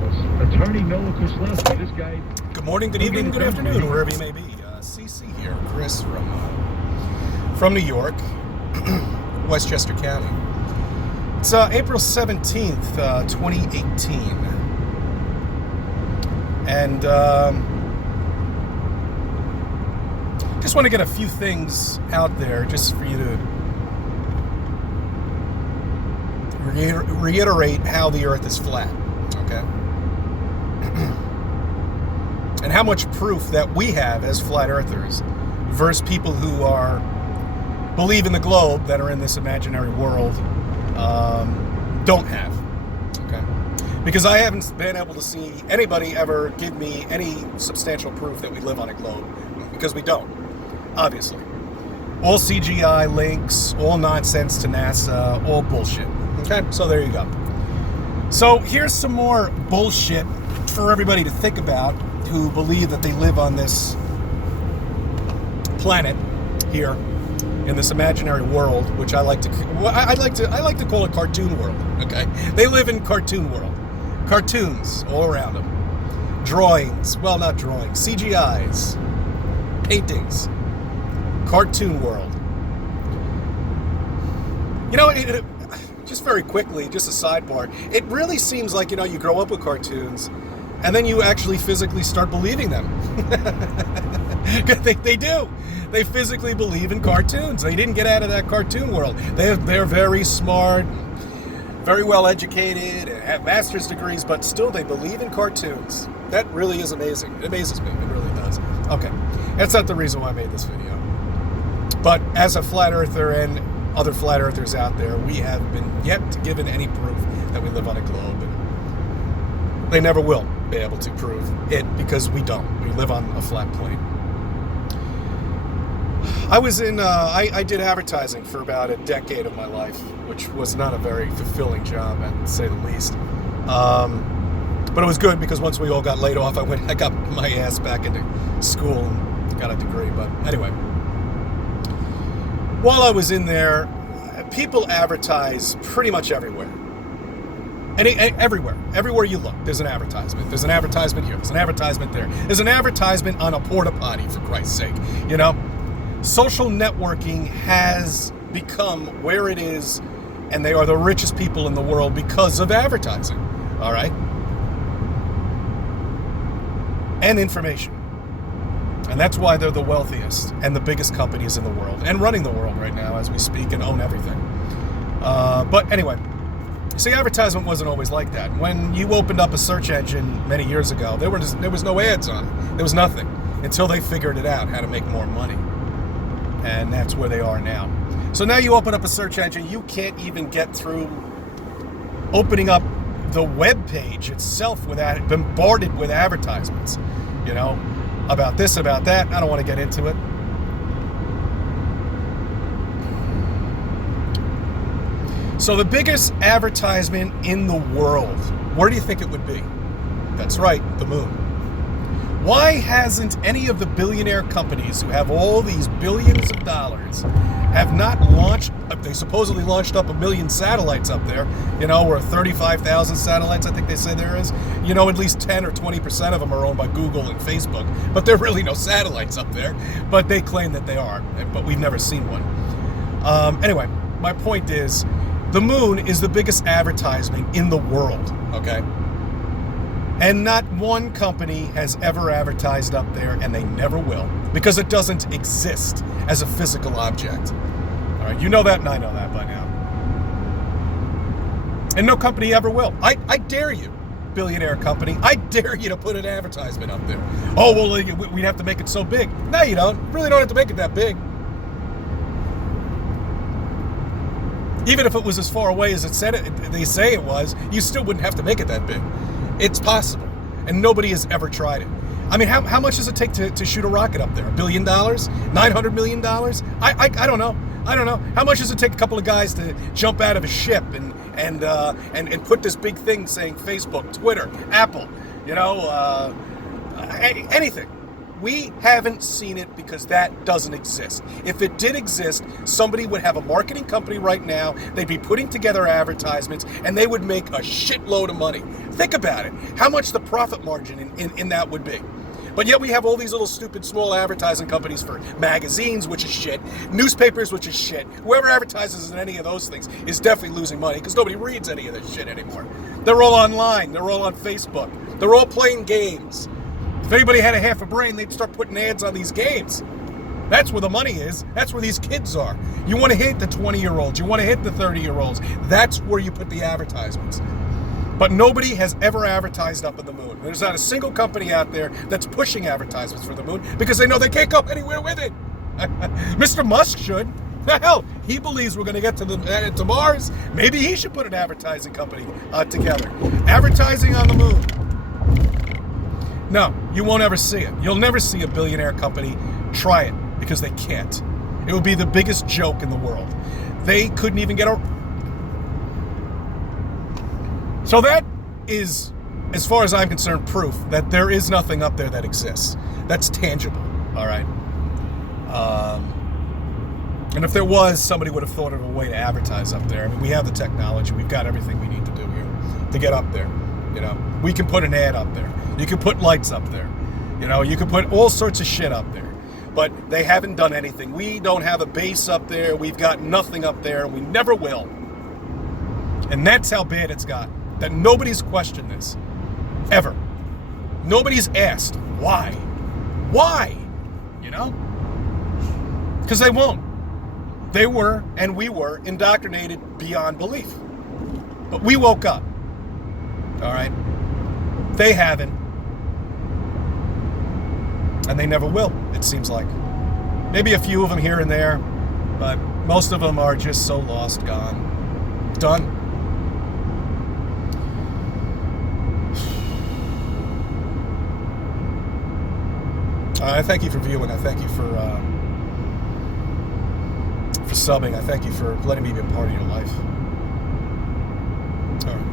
Attorney Noah Kozlowski, this guy. Good morning, good evening, good afternoon, wherever you may be. CC here, Chris from New York, Westchester County. It's April 17th, 2018. And just want to get a few things out there just for you to reiterate how the earth is flat, okay? And how much proof that we have as flat earthers versus people who believe in the globe, that are in this imaginary world, don't have, okay? Because I haven't been able to see anybody ever give me any substantial proof that we live on a globe, because we don't, obviously. All CGI links, all nonsense to NASA, all bullshit, okay? So there you go. So here's some more bullshit for everybody to think about who believe that they live on this planet here in this imaginary world, which I like to call it cartoon world. Okay, they live in cartoon world, cartoons all around them, drawings. Well, not drawings, CGIs, paintings, cartoon world. You know, just very quickly, just a sidebar. It really seems like, you grow up with cartoons, and then you actually physically start believing them. They do. They physically believe in cartoons. They didn't get out of that cartoon world. They're very smart, very well educated, and have master's degrees, but still they believe in cartoons. That really is amazing. It amazes me. It really does. Okay, that's not the reason why I made this video. But as a flat earther and other flat earthers out there, we have been yet given any proof that we live on a globe. And they never will be able to prove it, because we don't. We live on a flat plane. I did advertising for about a decade of my life, which was not a very fulfilling job, to say the least. But it was good, because once we all got laid off, I got my ass back into school and got a degree. But anyway, while I was in there, people advertise pretty much everywhere. Everywhere you look, there's an advertisement. There's an advertisement here. There's an advertisement there. There's an advertisement on a porta potty, for Christ's sake. Social networking has become where it is, and they are the richest people in the world because of advertising. All right? And information. And that's why they're the wealthiest and the biggest companies in the world, and running the world right now as we speak, and own everything. But anyway, see, advertisement wasn't always like that. When you opened up a search engine many years ago, there was no ads on it. There was nothing, until they figured it out, how to make more money. And that's where they are now. So now you open up a search engine, you can't even get through opening up the web page itself without bombarded with advertisements, about this, about that. I don't want to get into it. So the biggest advertisement in the world, where do you think it would be? That's right, the moon. Why hasn't any of the billionaire companies who have all these billions of dollars have not launched, they supposedly launched up 1 million satellites up there, or 35,000 satellites, I think they say there is. At least 10 or 20% of them are owned by Google and Facebook, but there are really no satellites up there, but they claim that they are, but we've never seen one. Anyway, my point is, the moon is the biggest advertisement in the world, okay? And not one company has ever advertised up there, and they never will, because it doesn't exist as a physical object. All right, you know that, and I know that by now. And no company ever will. I dare you, billionaire company. I dare you to put an advertisement up there. Oh, well, we'd have to make it so big. No, you don't. You really don't have to make it that big. Even if it was as far away as they say it was, you still wouldn't have to make it that big. It's possible, and nobody has ever tried it. I mean, how much does it take to shoot a rocket up there? $1 billion? $900 million? I don't know. I don't know. How much does it take a couple of guys to jump out of a ship and put this big thing saying Facebook, Twitter, Apple, anything? We haven't seen it because that doesn't exist. If it did exist, somebody would have a marketing company right now, they'd be putting together advertisements, and they would make a shitload of money. Think about it, how much the profit margin in that would be. But yet we have all these little stupid small advertising companies for magazines, which is shit, newspapers, which is shit. Whoever advertises in any of those things is definitely losing money because nobody reads any of this shit anymore. They're all online. They're all on Facebook. They're all playing games. If anybody had a half a brain, they'd start putting ads on these games. That's where the money is. That's where these kids are. You want to hit the 20-year-olds. You want to hit the 30-year-olds. That's where you put the advertisements. But nobody has ever advertised up in the moon. There's not a single company out there that's pushing advertisements for the moon because they know they can't go anywhere with it. Mr. Musk should. Hell, he believes we're going to get to Mars. Maybe he should put an advertising company together. Advertising on the moon. No, you won't ever see it. You'll never see a billionaire company try it because they can't. It would be the biggest joke in the world. They couldn't even get a... So that is, as far as I'm concerned, proof that there is nothing up there that exists. That's tangible, all right? And if there was, somebody would have thought of a way to advertise up there. I mean, we have the technology. We've got everything we need to do here to get up there. You know, we can put an ad up there. You can put lights up there. You know, you can put all sorts of shit up there. But they haven't done anything. We don't have a base up there. We've got nothing up there. We never will. And that's how bad it's got. That nobody's questioned this. Ever. Nobody's asked, why? Why? You know? Because they won't. They were, and we were, indoctrinated beyond belief. But we woke up. All right? They haven't. And they never will, it seems like. Maybe a few of them here and there, but most of them are just so lost, gone. Done. I thank you for viewing. I thank you for subbing. I thank you for letting me be a part of your life. All right.